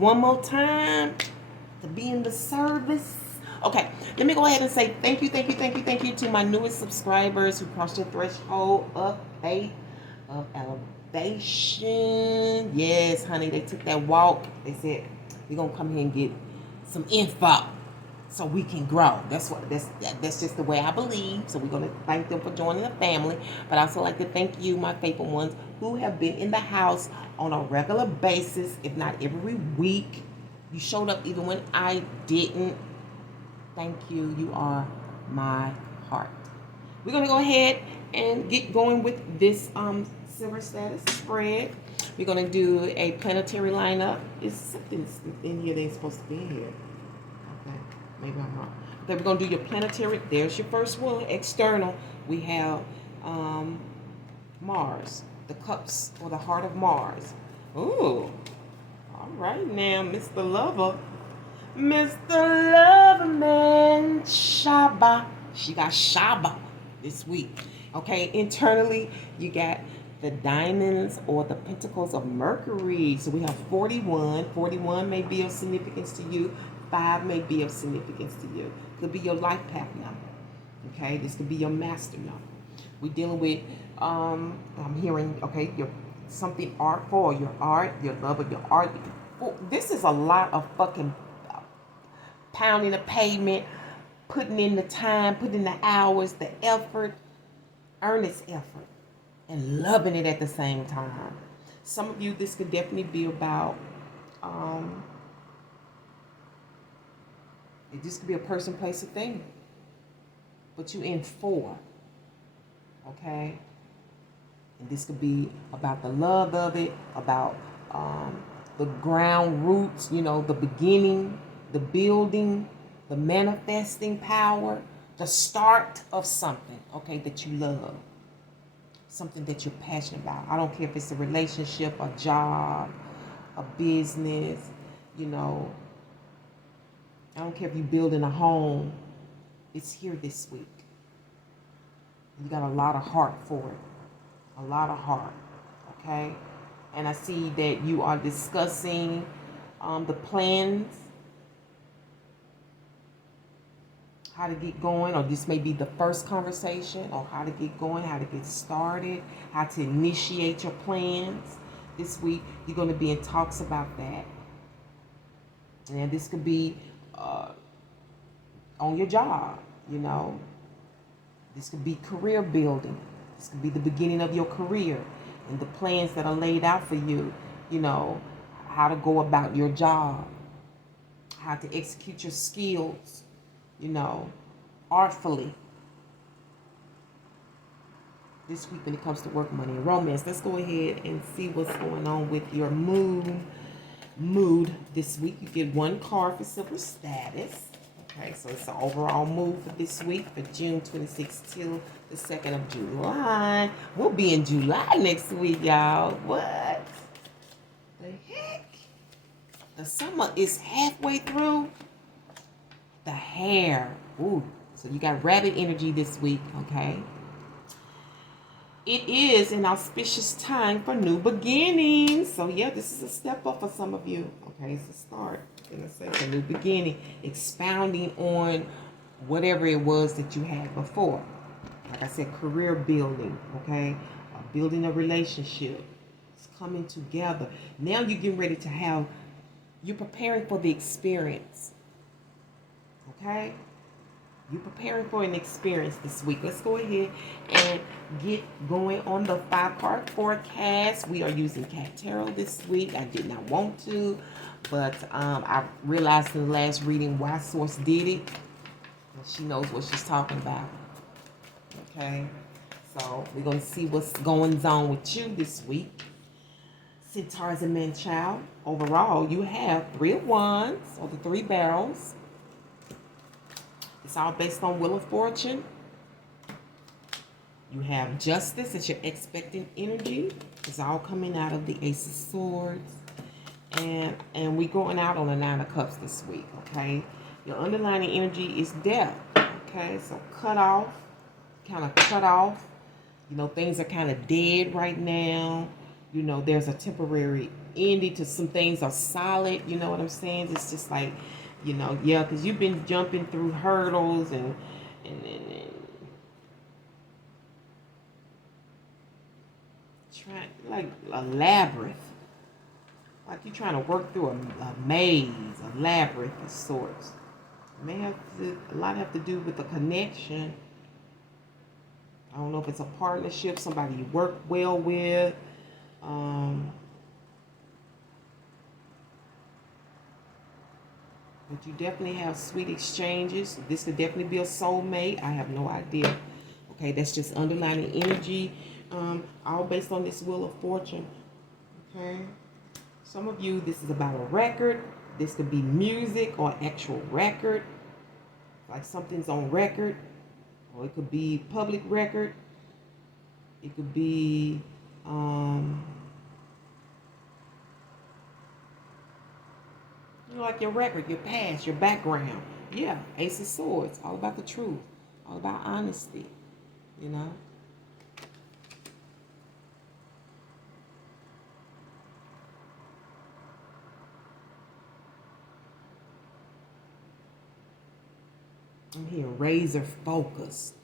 one more time to be in the service. Okay, let me go ahead and say thank you to my newest subscribers who crossed the threshold of faith, of elevation. Yes, honey, they took that walk. They said, we're going to come here and get some info so we can grow. That's just the way I believe. So we're going to thank them for joining the family. But I also like to thank you, my faithful ones, who have been in the house on a regular basis, if not every week. You showed up even when I didn't. Thank you. You are my heart. We're going to go ahead and get going with this silver status spread. We're going to do a planetary lineup. Is something in here that's supposed to be in here? Okay, maybe I'm wrong. Okay, we're going to do your planetary. There's your first one, external. We have Mars, the cups or the heart of Mars. Ooh, all right now, Mr. Lover. Mr. Loverman Shaba. She got Shaba this week. Okay, internally, you got the diamonds or the pentacles of Mercury. So we have 41. 41 may be of significance to you. 5 may be of significance to you. Could be your life path number. Okay, this could be your master number. We're dealing with, I'm hearing, okay, your something artful, your art, your love of your art. This is a lot of fucking pounding the pavement, putting in the time, putting in the hours, the effort, earnest effort, and loving it at the same time. Some of you, this could definitely be about, this could be a person, place, or thing. But you in 4, okay? And this could be about the love of it, about the ground roots, you know, the beginning, the building, the manifesting power, the start of something, okay, that you love, something that you're passionate about. I don't care if it's a relationship, a job, a business, you know. I don't care if you're building a home. It's here this week. You got a lot of heart for it, a lot of heart, okay? And I see that you are discussing the plans, how to get going, or this may be the first conversation, or how to get going, how to get started, how to initiate your plans. This week, you're going to be in talks about that. And this could be on your job, you know. This could be career building. This could be the beginning of your career and the plans that are laid out for you, you know, how to go about your job, how to execute your skills, you know, artfully. This week when it comes to work, money, and romance, let's go ahead and see what's going on with your mood this week. You get 1 card for silver status. Okay, so it's an overall mood for this week, for June 26th till the 2nd of July. We'll be in July next week, y'all. What the heck? The summer is halfway through. The hair. Ooh. So you got rabbit energy this week, okay? It is an auspicious time for new beginnings. So yeah, this is a step up for some of you. Okay, it's a start. I'm gonna say it's a new beginning. Expounding on whatever it was that you had before. Like I said, career building, okay? Building a relationship. It's coming together. Now you're getting ready to have, you're preparing for the experience. Okay? You're preparing for an experience this week. Let's go ahead and get going on the 5-card forecast. We are using Cat Tarot this week. I did not want to, but I realized in the last reading why Source did it. And she knows what she's talking about. Okay? So we're going to see what's going on with you this week. Centaurs and Man-Child. Overall, you have 3 of Wands, or the 3 barrels. It's all based on Wheel of Fortune. You have Justice. It's your expectant energy. It's all coming out of the Ace of Swords. And we're going out on the 9 of Cups this week, okay? Your underlying energy is Death, okay? So cut off, kind of cut off. You know, things are kind of dead right now. You know, there's a temporary ending to some things are solid. You know what I'm saying? It's just like, you know, yeah, because you've been jumping through hurdles and trying, like a labyrinth. Like you're trying to work through a maze, a labyrinth of sorts. May have to, a lot have to do with the connection. I don't know if it's a partnership, somebody you work well with. But you definitely have sweet exchanges. This could definitely be a soulmate. I have no idea. Okay, that's just underlining energy, all based on this Wheel of Fortune. Okay. Some of you, this is about a record. This could be music or actual record. Like something's on record. Or it could be public record. It could be you know, like your record, your past, your background. Yeah, Ace of Swords, all about the truth, all about honesty, you know. I'm hearing razor focused.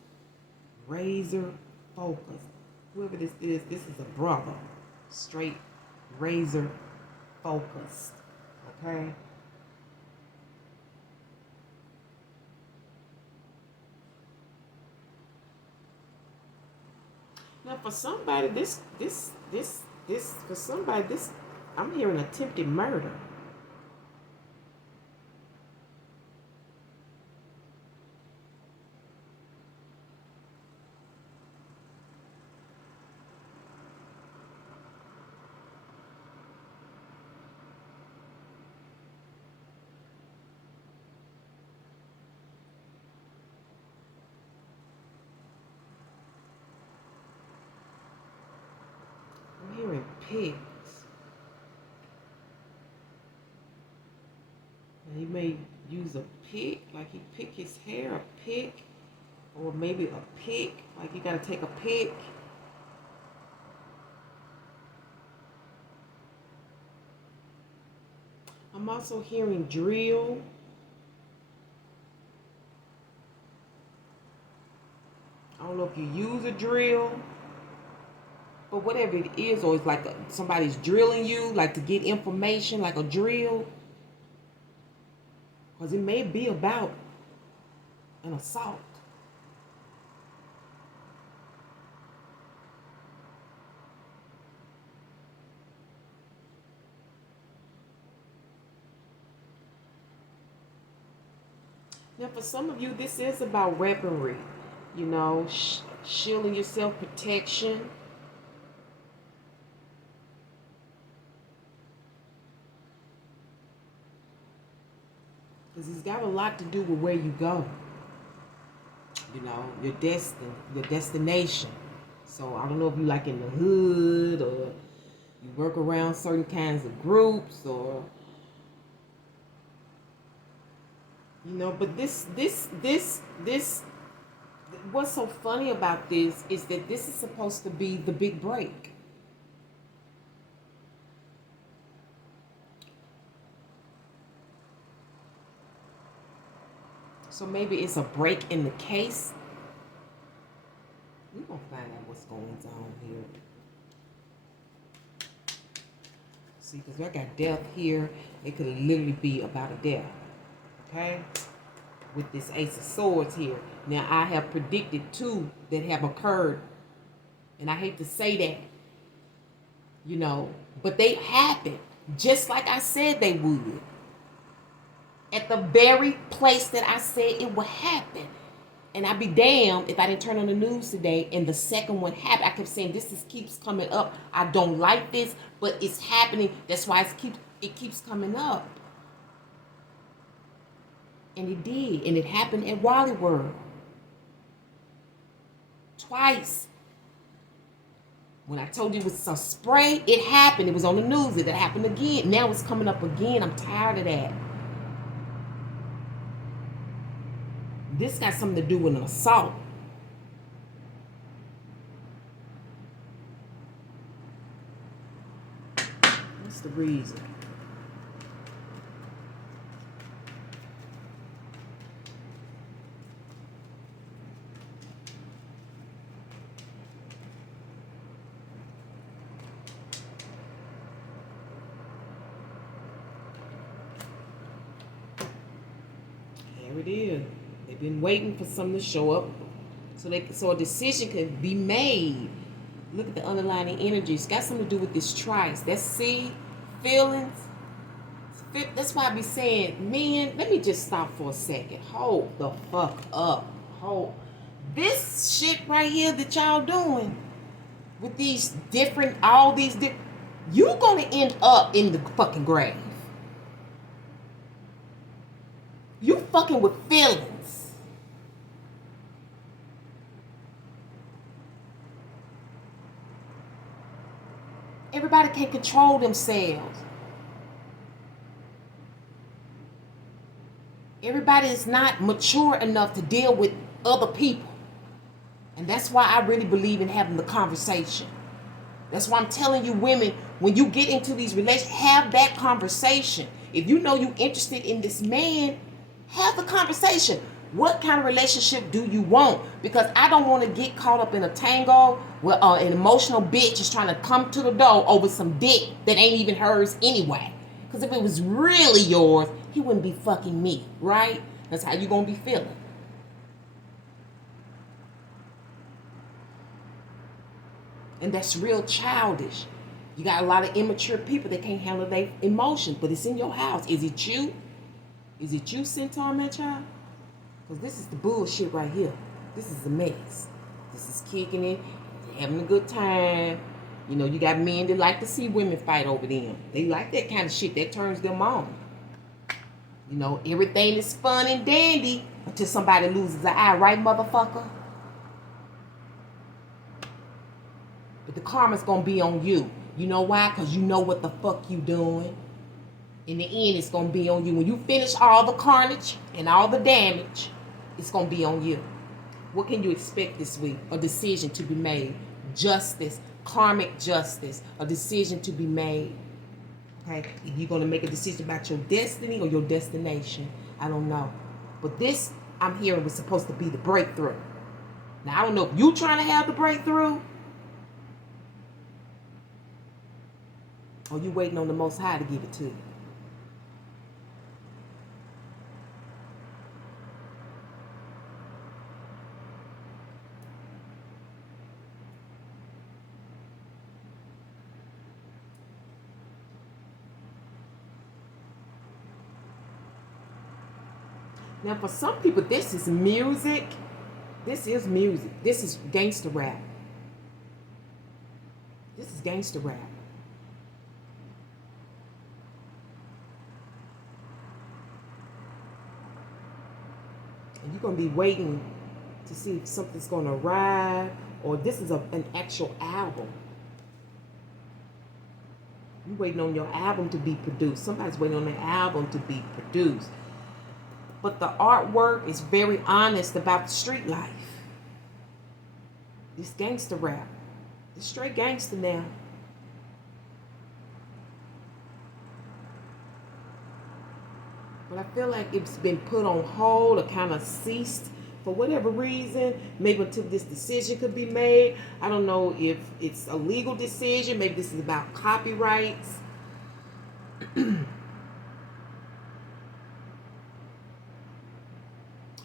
Razor focused. Whoever this is a brother. Straight razor focused. Okay? Now for somebody, this for somebody, this, I'm hearing attempted murder. I'm hearing pigs. And he may use a pick, like he pick his hair, a pick, or maybe a pick, like you gotta take a pick. I'm also hearing drill. I don't know if you use a drill, but whatever it is, or it's like somebody's drilling you, like to get information, like a drill. Because it may be about an assault. Now, for some of you, this is about weaponry, you know, shielding yourself, protection. Because it's got a lot to do with where you go, you know, your destination. So I don't know if you like in the hood or you work around certain kinds of groups or, you know, but this, what's so funny about this is that this is supposed to be the big break. So maybe it's a break in the case. We're going to find out what's going on here. See, because I got death here. It could literally be about a death. Okay? With this Ace of Swords here. Now, I have predicted 2 that have occurred. And I hate to say that. You know, but they happened. Just like I said they would. At the very place that I said it would happen. And I'd be damned if I didn't turn on the news today and the second one happened. I kept saying keeps coming up. I don't like this, but it's happening. That's why it keeps coming up. And it did. And it happened at Wally World. Twice. When I told you it was a spray, it happened. It was on the news. It happened again. Now it's coming up again. I'm tired of that. This got something to do with an assault. the reason? There it is. They've been waiting for something to show up so a decision could be made. Look at the underlying energy. It's got something to do with this trice. That's seed, feelings. That's why I be saying, man, let me just stop for a second. Hold the fuck up. Hold. This shit right here that y'all doing with these different, all these different, you're going to end up in the fucking grave. You fucking with feelings. Everybody can't control themselves. Everybody is not mature enough to deal with other people. And that's why I really believe in having the conversation. That's why I'm telling you women, when you get into these relationships, have that conversation. If you know you're interested in this man, have the conversation. What kind of relationship do you want? Because I don't want to get caught up in a tango where an emotional bitch is trying to come to the door over some dick that ain't even hers anyway. Because if it was really yours, he wouldn't be fucking me, right? That's how you gonna be feeling. And that's real childish. You got a lot of immature people that can't handle their emotions, but it's in your house. Is it you? Is it you, Centaur, man, child? Because this is the bullshit right here. This is a mess. This is kicking it, having a good time. You know, you got men that like to see women fight over them. They like that kind of shit. That turns them on. You know, everything is fun and dandy until somebody loses an eye, right, motherfucker? But the karma's gonna be on you. You know why? Because you know what the fuck you doing. In the end, it's gonna be on you. When you finish all the carnage and all the damage, it's gonna be on you. What can you expect this week? A decision to be made. Justice, karmic justice, a decision to be made. Okay? You're gonna make a decision about your destiny or your destination. I don't know. But this, I'm hearing, was supposed to be the breakthrough. Now, I don't know if you're trying to have the breakthrough or you waiting on the Most High to give it to you. Now, for some people, this is music. This is music. This is gangster rap. This is gangster rap. And you're going to be waiting to see if something's going to arrive, or this is an actual album. You're waiting on your album to be produced. Somebody's waiting on their album to be produced. But the artwork is very honest about the street life. It's gangster rap. It's straight gangster now. But I feel like it's been put on hold or kind of ceased for whatever reason. Maybe until this decision could be made. I don't know if it's a legal decision. Maybe this is about copyrights.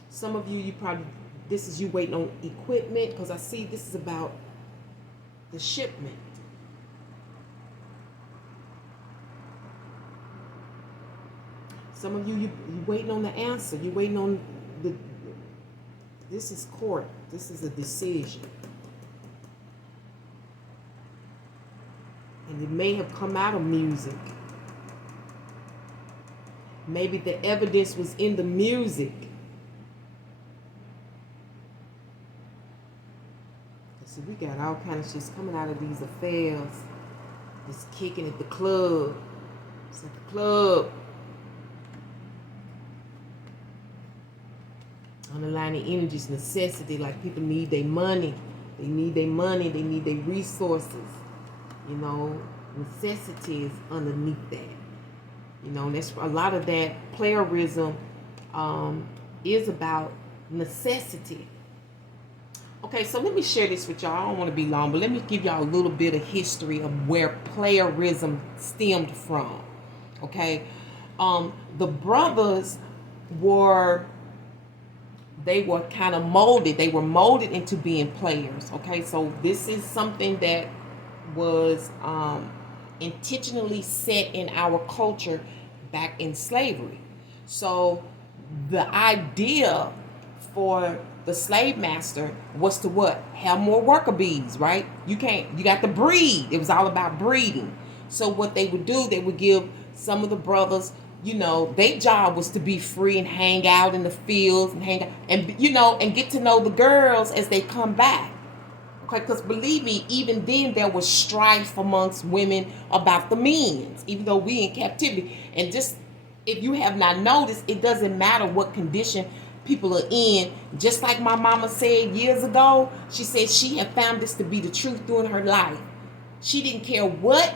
Some of you probably, this is you waiting on equipment, because I see this is about the shipment. Some of you waiting on the answer. You're waiting on this is court. This is a decision. And it may have come out of music. Maybe the evidence was in the music. So we got all kind of shit coming out of these affairs. Just kicking at the club. It's at the club. Underlying energies, necessity, like people need their money. They need their money. They need their resources. You know, necessities underneath that. You know, and that's a lot of that playerism is about necessity. Okay, so let me share this with y'all. I don't want to be long, but let me give y'all a little bit of history of where playerism stemmed from. Okay, the brothers were kind of molded. They were molded into being players. Okay, so this is something that was intentionally set in our culture back in slavery. So the idea for the slave master was to what? Have more worker bees, right? You got to breed. It was all about breeding. So what they would do, they would give some of the brothers, you know, their job was to be free and hang out in the fields and hang out and, you know, and get to know the girls as they come back. Okay, because believe me, even then there was strife amongst women about the men, even though we in captivity. And just, if you have not noticed, it doesn't matter what condition people are in. Just like my mama said years ago, she said she had found this to be the truth during her life. She didn't care what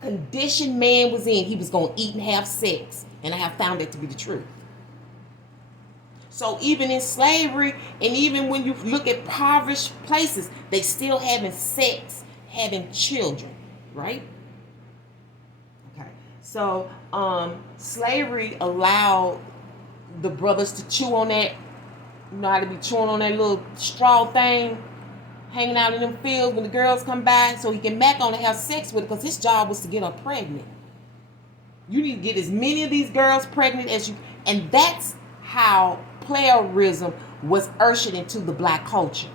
condition man was in, he was going to eat and have sex. And I have found that to be the truth. So even in slavery, and even when you look at impoverished places, they still having sex, having children, right? Okay. So slavery allowed the brothers to chew on that, you know how to be chewing on that little straw thing, hanging out in them fields when the girls come by, so he can back on and have sex with her, because his job was to get her pregnant. You need to get as many of these girls pregnant as you, and that's how playerism was ushered into the black culture.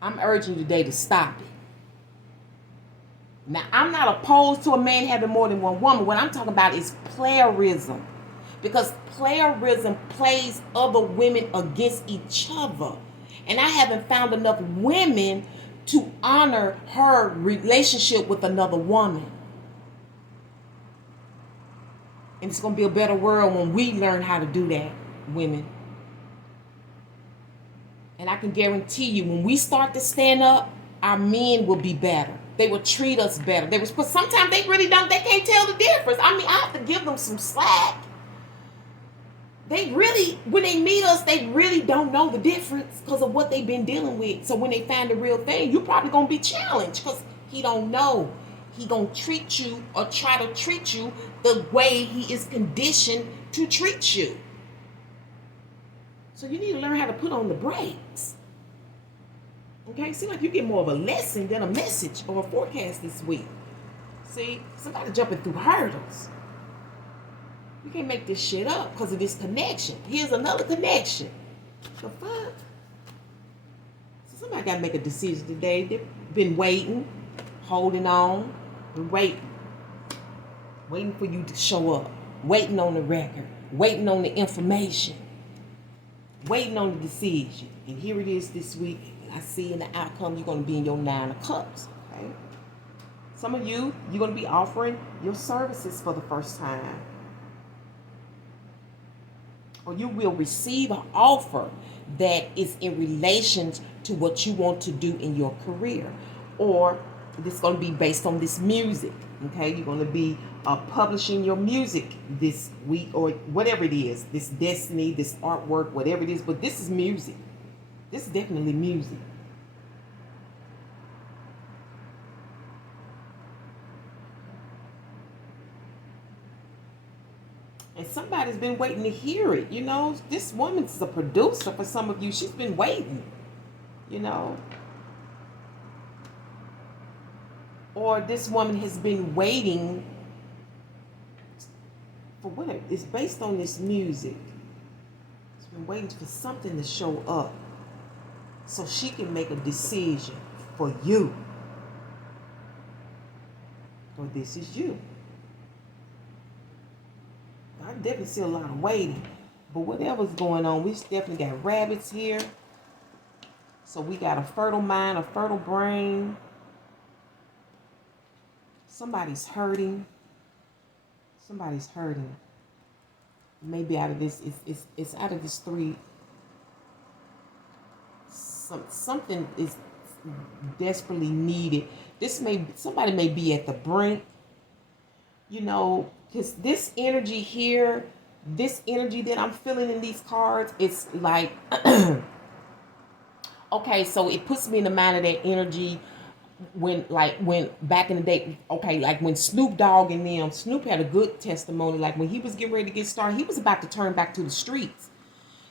I'm urging you today to stop it. Now, I'm not opposed to a man having more than one woman. What I'm talking about is playerism. Because playerism plays other women against each other. And I haven't found enough women to honor her relationship with another woman. And it's going to be a better world when we learn how to do that, women. And I can guarantee you, when we start to stand up, our men will be better. They will treat us better. But sometimes they really don't. They can't tell the difference. I mean, I have to give them some slack. They really, when they meet us, they really don't know the difference because of what they've been dealing with. So when they find the real thing, you're probably going to be challenged because he don't know. He going to treat you or try to treat you the way he is conditioned to treat you. So you need to learn how to put on the brakes. Okay? Seems like you get more of a lesson than a message or a forecast this week. See? Somebody jumping through hurdles. You can't make this shit up because of this connection. Here's another connection. The fuck? So somebody got to make a decision today. They've been waiting, holding on, and waiting. Waiting for you to show up. Waiting on the record. Waiting on the information. Waiting on the decision. And here it is this week. I see in the outcome you're going to be in your 9 of Cups. Okay? Some of you, you're going to be offering your services for the first time. Or you will receive an offer that is in relation to what you want to do in your career. Or this is going to be based on this music. Okay? You're going to be publishing your music this week or whatever it is. This destiny, this artwork, whatever it is. But this is music. This is definitely music. And somebody's been waiting to hear it. You know, this woman's a producer for some of you. She's been waiting, you know. Or this woman has been waiting for what? It's based on this music. She's been waiting for something to show up so she can make a decision for you. Or this is you. I definitely see a lot of waiting. But whatever's going on, we definitely got rabbits here. So we got a fertile mind, a fertile brain. Somebody's hurting. Somebody's hurting. Maybe out of this, it's out of this 3. Something is desperately needed Somebody may be at the brink, you know, because this energy here, this energy that I'm feeling in these cards, it's like, okay, so it puts me in the mind of that energy when back in the day, okay, like when Snoop Dogg and them, Snoop had a good testimony, like when he was getting ready to get started, he was about to turn back to the streets.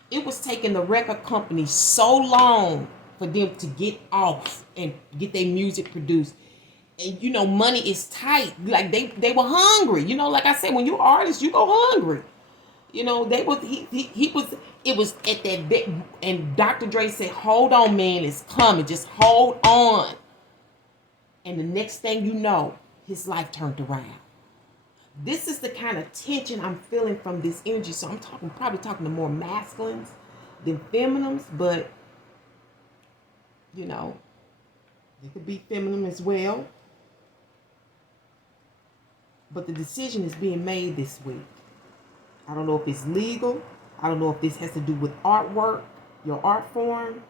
It was taking the record company so long for them to get off and get their music produced. And you know, money is tight. Like they were hungry. You know, like I said, when you're an artist, you go hungry. You know, they was he was it was at that bit, and Dr. Dre said, "Hold on, man, it's coming. Just hold on." And the next thing you know, his life turned around. This is the kind of tension I'm feeling from this energy. So I'm probably talking to more masculines than feminines, but you know, it could be feminine as well. But the decision is being made this week. I don't know if it's legal. I don't know if this has to do with artwork, your art form.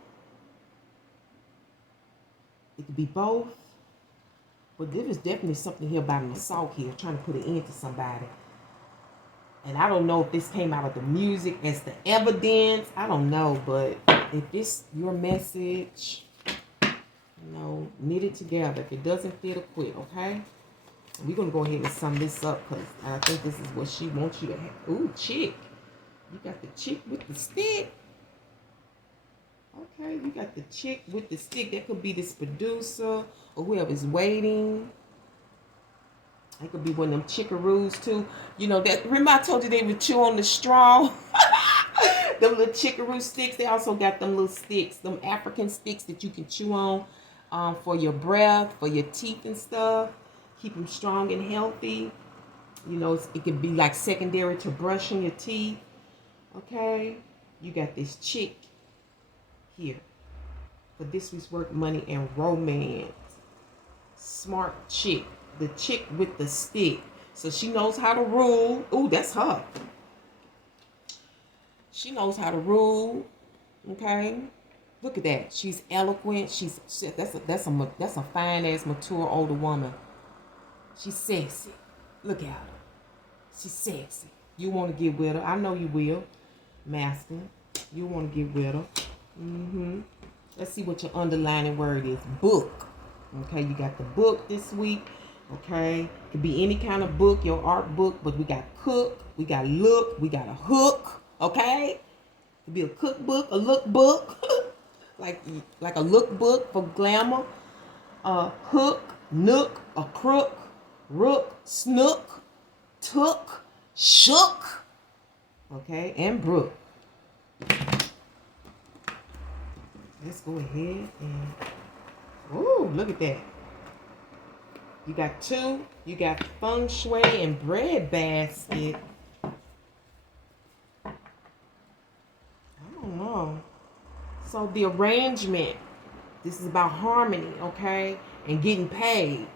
It could be both. But there is definitely something here about an assault here, trying to put an end to somebody. And I don't know if this came out of the music as the evidence. I don't know. But if it's your message, you know, knit it together. If it doesn't fit, or quit, okay? We're going to go ahead and sum this up because I think this is what she wants you to have. Ooh, chick. You got the chick with the stick. Okay, you got the chick with the stick. That could be this producer or whoever's waiting. It could be one of them chickaroos too. You know, that. Remember I told you they would chew on the straw? Them little chickaroo sticks. They also got them little sticks. Them African sticks that you can chew on for your breath, for your teeth and stuff. Keep them strong and healthy. You know, it can be like secondary to brushing your teeth. Okay? You got this chick here for this week's work, money, and romance. Smart chick. The chick with the stick. So she knows how to rule. Ooh, that's her. She knows how to rule. Okay? Look at that. She's eloquent. That's a fine-ass, mature, older woman. She's sexy. Look at her. She's sexy. You want to get with her. I know you will. Masculine. You want to get with her. Let's see what your underlining word is. Book. Okay, you got the book this week. Okay. It could be any kind of book, your art book, but we got cook, we got look, we got a hook. Okay? It could be a cookbook, a lookbook. like a lookbook for glamour. Hook, nook, a crook. Rook, snook, took, shook, okay, and brook. Let's go ahead and, ooh, look at that. You got two, you got feng shui and bread basket. I don't know. So the arrangement, this is about harmony, okay, and getting paid,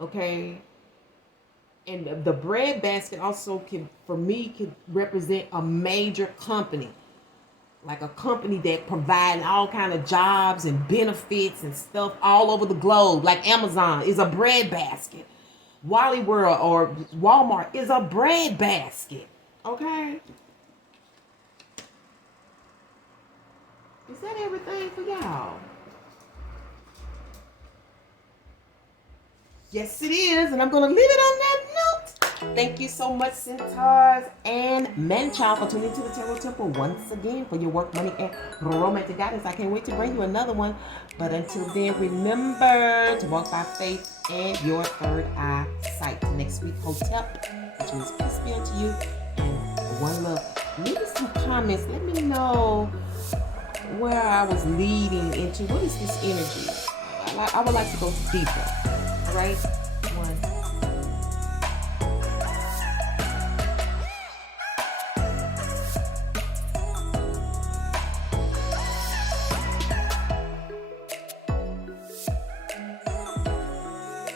okay. And the bread basket also could represent a major company. Like a company that provides all kind of jobs and benefits and stuff all over the globe. Like Amazon is a bread basket. Wally World or Walmart is a bread basket. Okay? Is that everything for y'all? Yes, it is, and I'm going to leave it on that note. Thank you so much, Centaurs and Man-Child, for tuning to the Tarot Temple once again for your work, money, and romantic guidance. I can't wait to bring you another one. But until then, remember to walk by faith and your third eye sight. Next week, Hotep, which means peace be unto you, and one love. Leave us some comments. Let me know where I was leading into. What is this energy? I would like to go deeper. Right? 1,